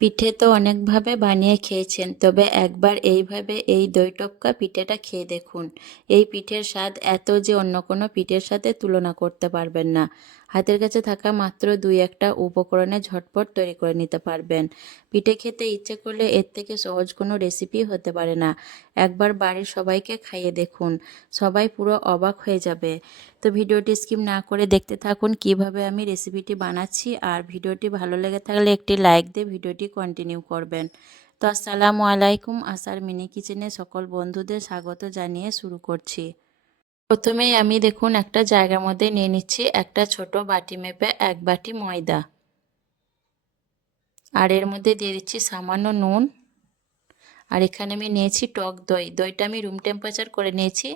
পিঠে তো অনেকভাবে বানিয়ে খেয়েছেন, তবে একবার এইভাবে এই দই টপকা পিঠেটা খেয়ে দেখুন। এই পিঠের স্বাদ এত যে অন্য কোনো পিঠের সাথে তুলনা করতে পারবেন না। হাতের কাছে থাকা মাত্র দুই একটা উপকরণে ঝটপট তৈরি করে নিতে পারবেন। পিঠে খেতে ইচ্ছে করলে এর থেকে সহজ কোনো রেসিপি হতে পারে না। একবার বাড়ির সবাইকে খাইয়ে দেখুন। সবাই পুরো অবাক হয়ে যাবে। তো ভিডিওটি স্কিপ না করে দেখতে থাকুন কীভাবে আমি রেসিপিটি বানাচ্ছি আর ভিডিওটি ভালো লেগে থাকলে একটি লাইক দিয়ে ভিডিওটি কন্টিনিউ করবেন। তো আসসালামু আলাইকুম, আসার মিনি কিচেনে সকল বন্ধুদের স্বাগত জানিয়ে শুরু করছি। প্রথমেই আমি দেখুন একটা জায়গার মধ্যে নিয়ে নিচ্ছি একটা ছোট বাটি মেপে এক বাটি ময়দা। আর এর মধ্যে দিয়ে দিচ্ছি সামান্য নুন। আর এখানে আমি নিয়েছি টক দই। দইটা আমি রুম টেম্পারেচার করে নিয়েছি।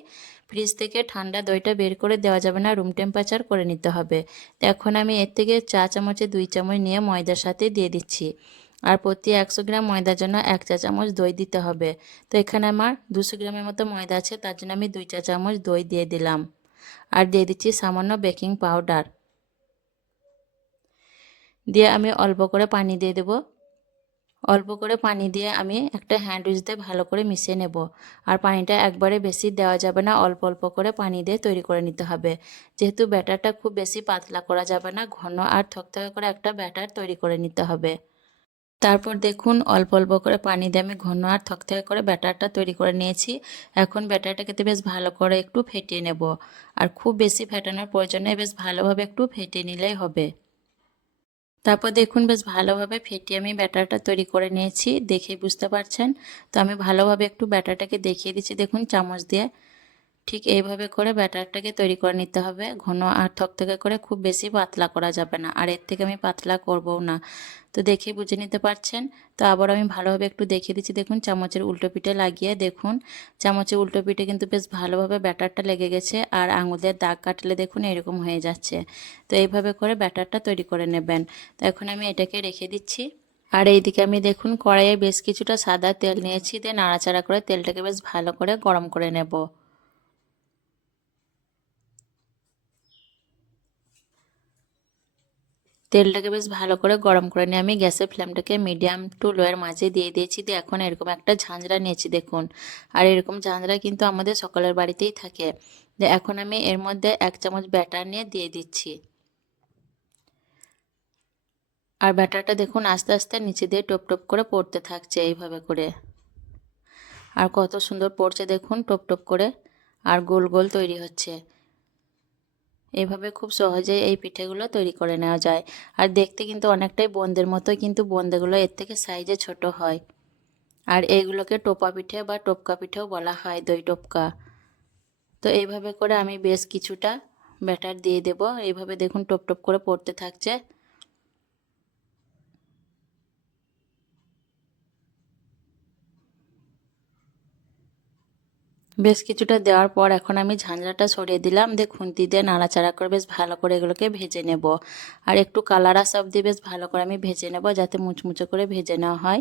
ফ্রিজ থেকে ঠান্ডা দইটা বের করে দেওয়া যাবে না রুম টেম্পারেচার করে নিতে হবে। এখন আমি এর থেকে চা চামচে দুই চামচ নিয়ে ময়দার সাথে দিয়ে দিচ্ছি। আর প্রতি একশো গ্রাম ময়দার জন্য এক চা চামচ দই দিতে হবে। তো এখানে আমার দুশো গ্রামের মতো ময়দা আছে, তার জন্য আমি দুই চা চামচ দই দিয়ে দিলাম। আর দিয়ে দিচ্ছি সামান্য বেকিং পাউডার। দিয়ে আমি অল্প করে পানি দিয়ে দেবো। অল্প করে পানি দিয়ে আমি একটা হ্যান্ড উইচ দিয়ে ভালো করে মিশিয়ে নেব। আর পানিটা একবারে বেশি দেওয়া যাবে না, অল্প অল্প করে পানি দিয়ে তৈরি করে নিতে হবে। যেহেতু ব্যাটারটা খুব বেশি পাতলা করা যাবে না, ঘন আর থকথকে করে একটা ব্যাটার তৈরি করে নিতে হবে। তারপর দেখুন, অল্প অল্প করে পানি দিয়ে আমি ঘন আর থকথকে করে ব্যাটারটা তৈরি করে নিয়েছি। এখন ব্যাটারটা খেতে বেশ ভালো করে একটু ফেটিয়ে নেব। আর খুব বেশি ফেটানোর প্রয়োজন বেশ ভালোভাবে একটু ফেটিয়ে নিলেই হবে। তারপর দেখুন, বেশ ভালোভাবে ফেটিয়ে আমি ব্যাটারটা তৈরি করে নিয়েছি, দেখেই বুঝতে পারছেন। তো আমি ভালোভাবে একটু ব্যাটারটাকে দেখিয়ে দিচ্ছি, দেখুন, চামচ দিয়ে। ঠিক এইভাবে করে ব্যাটারটাকে তৈরি করে নিতে হবে। ঘন আর থকথকে করে খুব বেশি পাতলা করা যাবে না, আর এর থেকে আমি পাতলা করবও না। তো দেখে বুঝে নিতে পারছেন? তো আবার আমি ভালোভাবে একটু দেখিয়ে দিচ্ছি। দেখুন, চামচের উল্টো পিঠে লাগিয়ে দেখুন, চামচের উল্টো পিঠে কিন্তু বেশ ভালোভাবে ব্যাটারটা লেগে গেছে, আর আঙুলের দাগ কাটলে দেখুন এরকম হয়ে যাচ্ছে। তো এইভাবে করে ব্যাটারটা তৈরি করে নেবেন। তো এখন আমি এটাকে রেখে দিচ্ছি। আর এইদিকে আমি দেখুন, কড়াইয়ে বেশ কিছুটা সাদা তেল নিয়েছি, দিয়ে নাড়াচাড়া করে তেলটাকে বেশ ভালো করে গরম করে নেব। তেলটাকে বেশ ভালো করে গরম করে নিয়ে আমি গ্যাসের ফ্লেমটাকে মিডিয়াম টু লোয়ের মাঝে দিয়ে দিয়েছি। দিয়ে এখন এরকম একটা ঝাঁঝরা নিয়েছি, দেখুন। আর এরকম ঝাঁঝরা কিন্তু আমাদের সকলের বাড়িতেই থাকে। এখন আমি এর মধ্যে এক চামচ ব্যাটার নিয়ে দিয়ে দিচ্ছি। আর ব্যাটারটা দেখুন আস্তে আস্তে নিচে দিয়ে টপ টপ করে পড়তে থাকছে এইভাবে করে। আর কত সুন্দর পড়ছে দেখুন টপ টপ করে। আর গোল গোল তৈরি হচ্ছে। এভাবে খুব সহজেই এই পিঠেগুলো তৈরি করে নেওয়া যায়। আর দেখতে কিন্তু অনেকটাই বন্দের মতো কিন্তু বন্দেগুলো এর থেকে সাইজে ছোট হয়। আর এইগুলোকে টোপা পিঠে বা টোপকা পিঠেও বলা হয় দই টোপকা। তো এইভাবে করে আমি বেশ কিছুটা ব্যাটার দিয়ে দেব। এইভাবে দেখুন টপ টপ করে পড়তে থাকছে। বেশ কিছুটা দেওয়ার পর এখন আমি ঝাঁঝরাটা সরিয়ে দিলাম। দিয়ে খুন্তি দিয়ে নাড়াচাড়া করে বেশ ভালো করে এগুলোকে ভেজে নেব। আর একটু কালার সব দিয়ে বেশ ভালো করে আমি ভেজে নেব যাতে মুচমুচে করে ভেজে নেওয়া হয়।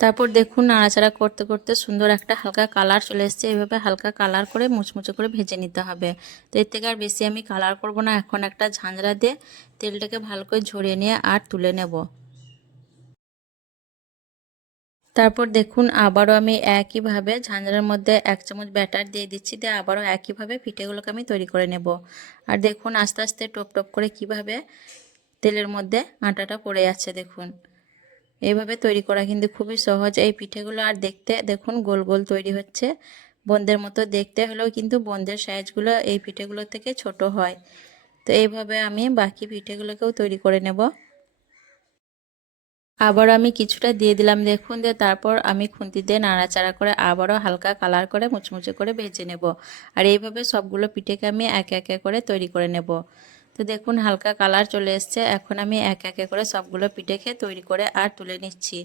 তারপর দেখুন নাড়াচাড়া করতে করতে সুন্দর একটা হালকা কালার চলে এসছে। এইভাবে হালকা কালার করে মুচমুচে করে ভেজে নিতে হবে। তো এর থেকে আর বেশি আমি কালার করব না। এখন একটা ঝাঁঝরা দিয়ে তেলটাকে ভালো করে ঝরিয়ে নিয়ে আর তুলে নেব। তারপর দেখুন, আবারও আমি একইভাবে ঝাঁঝরার মধ্যে এক চামচ ব্যাটার দিয়ে দিচ্ছি, দিয়ে আবারও একইভাবে পিঠেগুলোকে আমি তৈরি করে নেব। আর দেখুন, আস্তে আস্তে টপ টপ করে কীভাবে তেলের মধ্যে আটাটা পড়ে যাচ্ছে, দেখুন। এইভাবে তৈরি করা কিন্তু খুবই সহজ এই পিঠেগুলো। আর দেখতে, দেখুন, গোল গোল তৈরি হচ্ছে। বন্দের মতো দেখতে হলেও কিন্তু বন্দের সাইজগুলো এই পিঠেগুলো থেকে ছোট হয়। তো এইভাবে আমি বাকি পিঠেগুলোকেও তৈরি করে নেব। আবার আমি কিছুটা দিয়ে দিলাম, দেখুন, দিয়ে তারপর আমি খুন্তি দিয়ে নাড়াচাড়া করে আবারও হালকা কালার করে মুচমুচে করে ভেজে নেব। আর এইভাবে সবগুলো পিঠেকে আমি একে একে করে তৈরি করে নেব। তো দেখুন, হালকা কালার চলে এসছে। এখন আমি একে একে করে সবগুলো পিঠেকে তৈরি করে আর তুলে নিচ্ছি।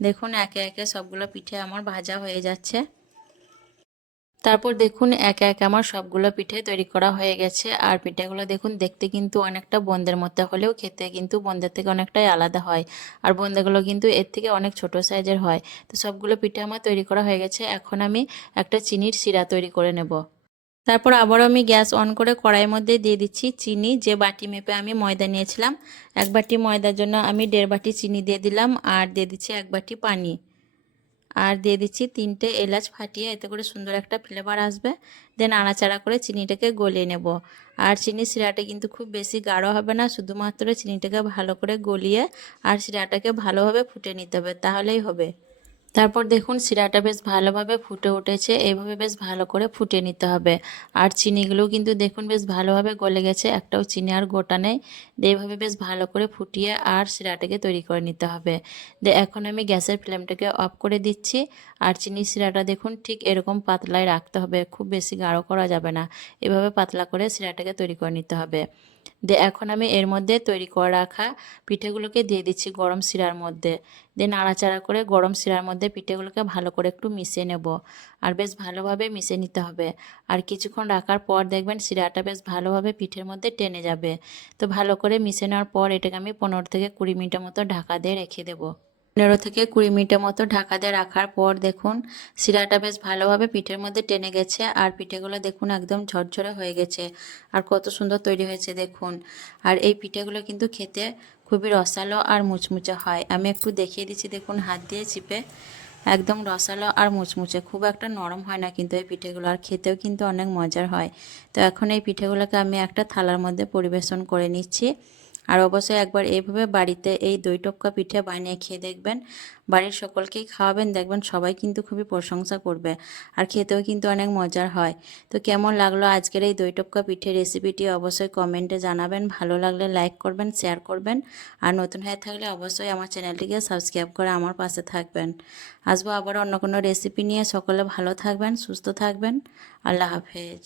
দেখুন, একে একে সবগুলো পিঠে আমার ভাজা হয়ে যাচ্ছে। তারপর দেখুন একে একে আমার সবগুলো পিঠে তৈরি করা হয়ে গেছে। আর পিঠেগুলো দেখুন দেখতে কিন্তু অনেকটা বন্দের মধ্যে হলেও খেতে কিন্তু বন্দের থেকে অনেকটাই আলাদা হয়। আর বন্দেগুলো কিন্তু এর থেকে অনেক ছোট সাইজের হয়। তো সবগুলো পিঠে আমার তৈরি করা হয়ে গেছে। এখন আমি একটা চিনির শিরা তৈরি করে নেব। তারপর আবারও আমি গ্যাস অন করে কড়াইয়ের মধ্যে দিয়ে দিচ্ছি চিনি। যে বাটি মেপে আমি ময়দা নিয়েছিলাম, এক বাটি ময়দার জন্য আমি দেড় বাটি চিনি দিয়ে দিলাম। আর দিয়ে দিচ্ছি এক বাটি পানি। আর দিয়ে দিচ্ছি তিনটে এলাচ ফাটিয়ে এতে করে সুন্দর একটা ফ্লেভার আসবে। দেন আনাচাড়া করে চিনিটাকে গলিয়ে নেব। আর চিনি শিরাটা কিন্তু খুব বেশি গাঢ় হবে না, শুধুমাত্র চিনিটাকে ভালো করে গলিয়ে আর শিরাটাকে ভালোভাবে ফুটে নিতে হবে, তাহলেই হবে। তারপর দেখুন শিরাটা বেশ ভালোভাবে ফুটে উঠেছে। এইভাবে বেশ ভালো করে ফুটে নিতে হবে। আর চিনিগুলো কিন্তু দেখুন বেশ ভালোভাবে গলে গেছে, একটাও চিনি আর গোটা নেই। এইভাবে বেশ ভালো করে ফুটিয়ে আর শিরাটাকে তৈরি করে নিতে হবে। দে এখন আমি গ্যাসের ফ্লেমটাকে অফ করে দিচ্ছি। আর চিনি শিরাটা দেখুন ঠিক এরকম পাতলায় রাখতে হবে, খুব বেশি গাঢ় করা যাবে না। এভাবে পাতলা করে শিরাটাকে তৈরি করে নিতে হবে। দিয়ে এখন আমি এর মধ্যে তৈরি করে রাখা পিঠেগুলোকে দিয়ে দিচ্ছি গরম শিরার মধ্যে। দিয়ে নাড়াচাড়া করে গরম শিরার মধ্যে পিঠেগুলোকে ভালো করে একটু মিশিয়ে নেব। আর বেশ ভালোভাবে মিশে নিতে হবে। আর কিছুক্ষণ রাখার পর দেখবেন শিরাটা বেশ ভালোভাবে পিঠের মধ্যে টেনে যাবে। তো ভালো করে মিশে নেওয়ার পর এটাকে আমি পনেরো থেকে কুড়ি মিনিটের মতো ঢাকা দিয়ে রেখে দেবো। পনেরো থেকে কুড়ি মিনিটের মতো ঢাকা দিয়ে রাখার পর দেখুন, শিরাটা বেশ ভালোভাবে পিঠের মধ্যে টেনে গেছে আর পিঠেগুলো দেখুন একদম ঝরঝরে হয়ে গেছে আর কত সুন্দর তৈরি হয়েছে দেখুন। আর এই পিঠেগুলো কিন্তু খেতে খুবই রসালো আর মুচমুচে হয়। আমি একটু দেখিয়ে দিচ্ছি দেখুন, হাত দিয়ে চিপে একদম রসালো আর মুচমুচে। খুব একটা নরম হয় না কিন্তু এই পিঠেগুলো আর খেতেও কিন্তু অনেক মজার হয়। তো এখন এই পিঠেগুলোকে আমি একটা থালার মধ্যে পরিবেশন করে নিচ্ছি। আর অবশ্যই একবার এইভাবে বাড়িতে এই দই টপকা পিঠে বানিয়ে খেয়ে দেখবেন। বাড়ির সকলকেই খাওয়াবেন, দেখবেন সবাই কিন্তু খুবই প্রশংসা করবে আর খেতেও কিন্তু অনেক মজার হয়। তো কেমন লাগল আজকের এই দই টপকা পিঠে রেসিপিটি অবশ্যই কমেন্টে জানাবেন। ভালো লাগলে লাইক করবেন, শেয়ার করবেন আর নতুন হয়ে থাকলে অবশ্যই আমার চ্যানেলটিকে সাবস্ক্রাইব করে আমার পাশে থাকবেন। আসব আবার অন্য কোনো রেসিপি নিয়ে। সকলে ভালো থাকবেন, সুস্থ থাকবেন। আল্লাহ হাফেজ।